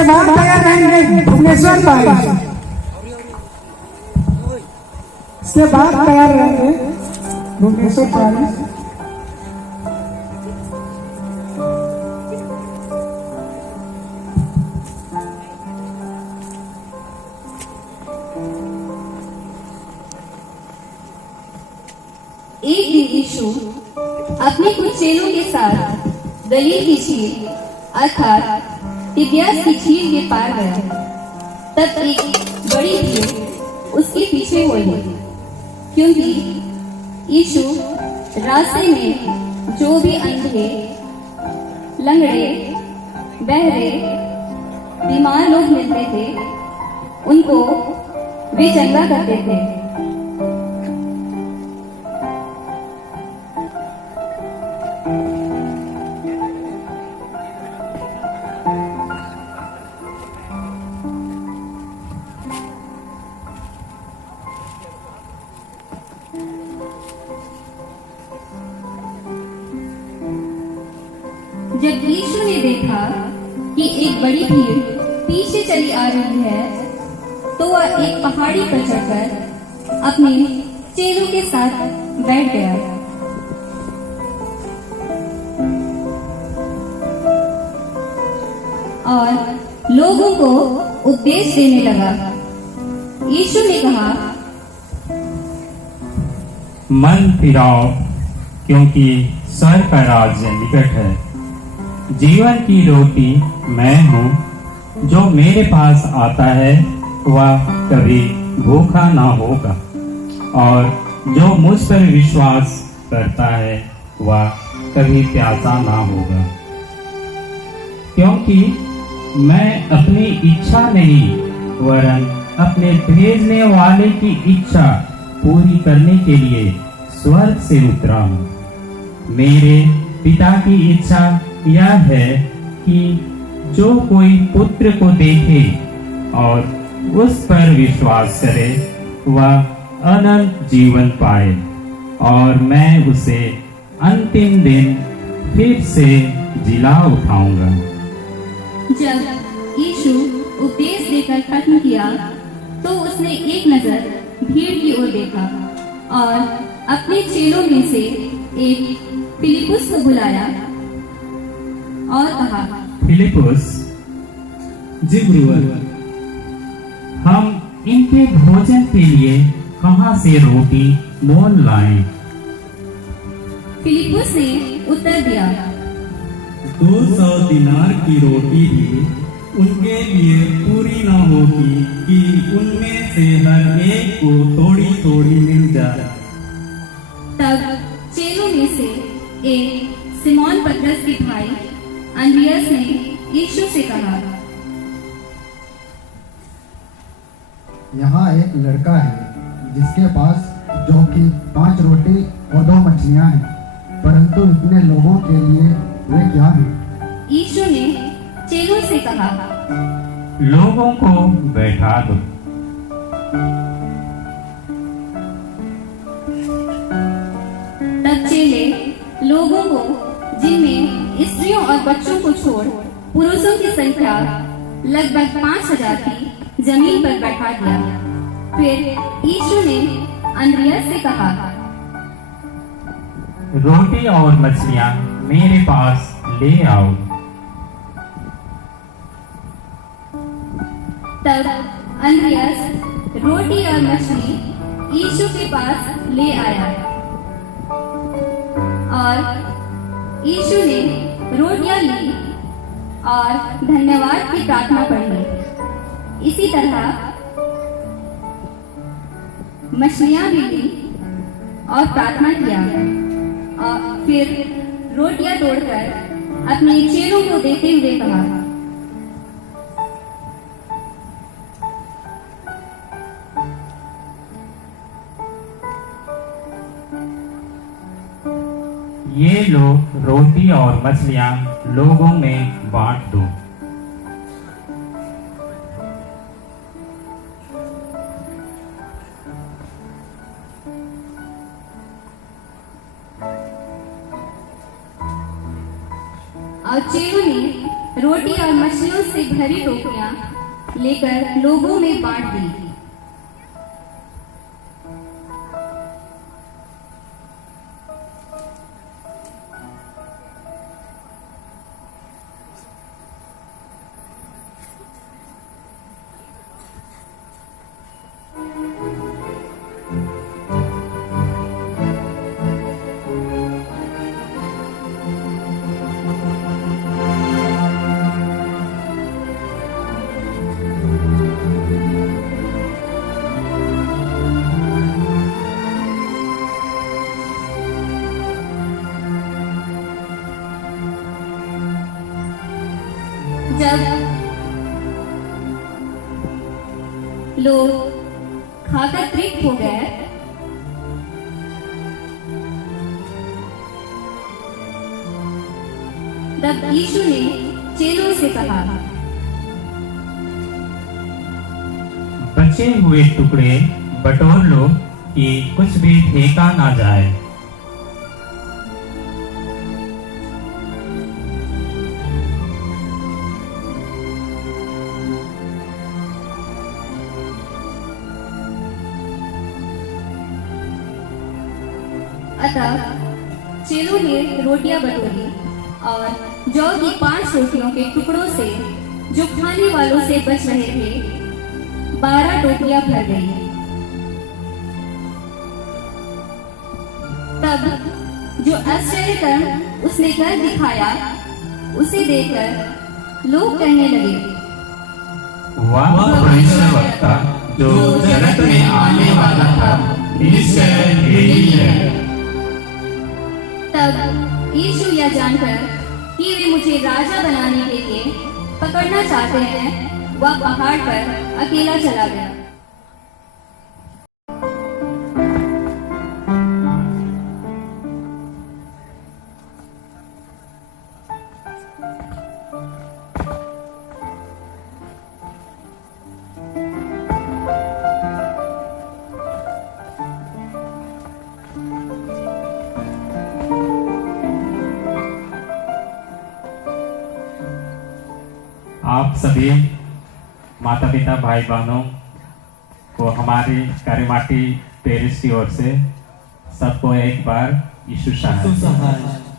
इसके बाद तैयार रहेंगे भुवनेश्वर भाई। इसके बाद तैयार रहेंगे भुवनेश्वर भाई। एक दिन यीशु अपने कुछ चेलों के साथ गलील की झील अर्थात तिबियास की झील के पार गया। तब एक बड़ी भीड़ उसके पीछे हो गई, क्योंकि यीशु रास्ते में जो भी अंधे, लंगड़े, बहरे, बीमार लोग मिलते थे, उनको वे चंगा करते थे। जब यीशु ने देखा कि एक बड़ी भीड़ पीछे चली आ रही है, तो वह एक पहाड़ी पर चढ़कर अपने चेलों के साथ बैठ गया। और लोगों को उपदेश देने लगा। यीशु ने कहा, मन फिराओ, क्योंकि स्वर्ग का राज्य निकट है। जीवन की रोटी मैं हूँ। जो मेरे पास आता है वह कभी भूखा ना होगा, और जो मुझ पर विश्वास करता है वह कभी प्यासा ना होगा। क्योंकि मैं अपनी इच्छा नहीं, वरन अपने भेजने वाले की इच्छा पूरी करने के लिए स्वर्ग से उतरा हूँ। मेरे पिता की इच्छा यह है कि जो कोई पुत्र को देखे और उस पर विश्वास करे वह अनंत जीवन पाए, और मैं उसे अंतिम दिन फिर से जिला उठाऊंगा। जब यीशु उपदेश देकर खत्म किया, तो उसने एक नजर भीड़ की ओर देखा और अपने चेलों में से एक फिलिपुस को बुलाया और कहा, फिलिपुस, जी गुरुवर, हम इनके भोजन के लिए कहाँ से रोटी मोल लाएं? फिलिपुस ने उत्तर दिया, 200 दिनार की रोटी भी उनके लिए पूरी न होगी कि उनमें से हर एक को थोड़ी थोड़ी मिल जाए। तब चेलों में से एक सिमोन पतरस के भाई अंद्रियास ने यीशु से कहा, यहाँ एक लड़का है जिसके पास जो कि 5 रोटी और 2 मछलियाँ हैं, परंतु इतने लोगों के लिए वे क्या हैं? यीशु ने चेलों से कहा, लोगों को बैठा दो। तब चेले लोगों को, जिनमें स्त्रियों और बच्चों को छोड़ पुरुषों की संख्या लगभग 5000 थी, जमीन पर बैठा दिया। फिर यीशु ने अंद्रियास से कहा, रोटी और मछलियाँ मेरे पास ले आओ। तब अंद्रियास रोटी और मछली यीशु के पास ले आया, और यीशु ने रोटियां ली और धन्यवाद की प्रार्थना पढ़ी। इसी तरह मछलियां भी ली और प्रार्थना किया, और फिर रोटियां तोड़कर अपने चेलों को देते हुए कहा, ये लो रोटी और मछलियाँ लोगों में बांट दो। और चेलों ने रोटी और मछलियों से भरी टोकरियां लेकर लोगों में बांट दी। जब लोग खाकर तृप्त हो गए, तब यीशु ने चेलों से कहा, बचे हुए टुकड़े बटोर लो कि कुछ भी फेंका ना जाए। अतः चेलों ने रोटियां बटोरी और जौ की 5 रोटियों के टुकड़ों से जो खाने वालों से बच रहे थे 12 टोकरियां भर गई। तब जो आश्चर्य कर्म उसने कर दिखाया उसे देखकर लोग कहने लगे, वह भविष्यवक्ता जो जगत में आने वाला था निश्चय यही है। तब यीशु यह जानकर कि वे मुझे राजा बनाने के लिए पकड़ना चाहते हैं, वह पहाड़ पर अकेला चला गया। आप सभी माता पिता भाई बहनों को हमारी कारीमाटी पेरिस की ओर से सबको एक बार यीशु सहाय।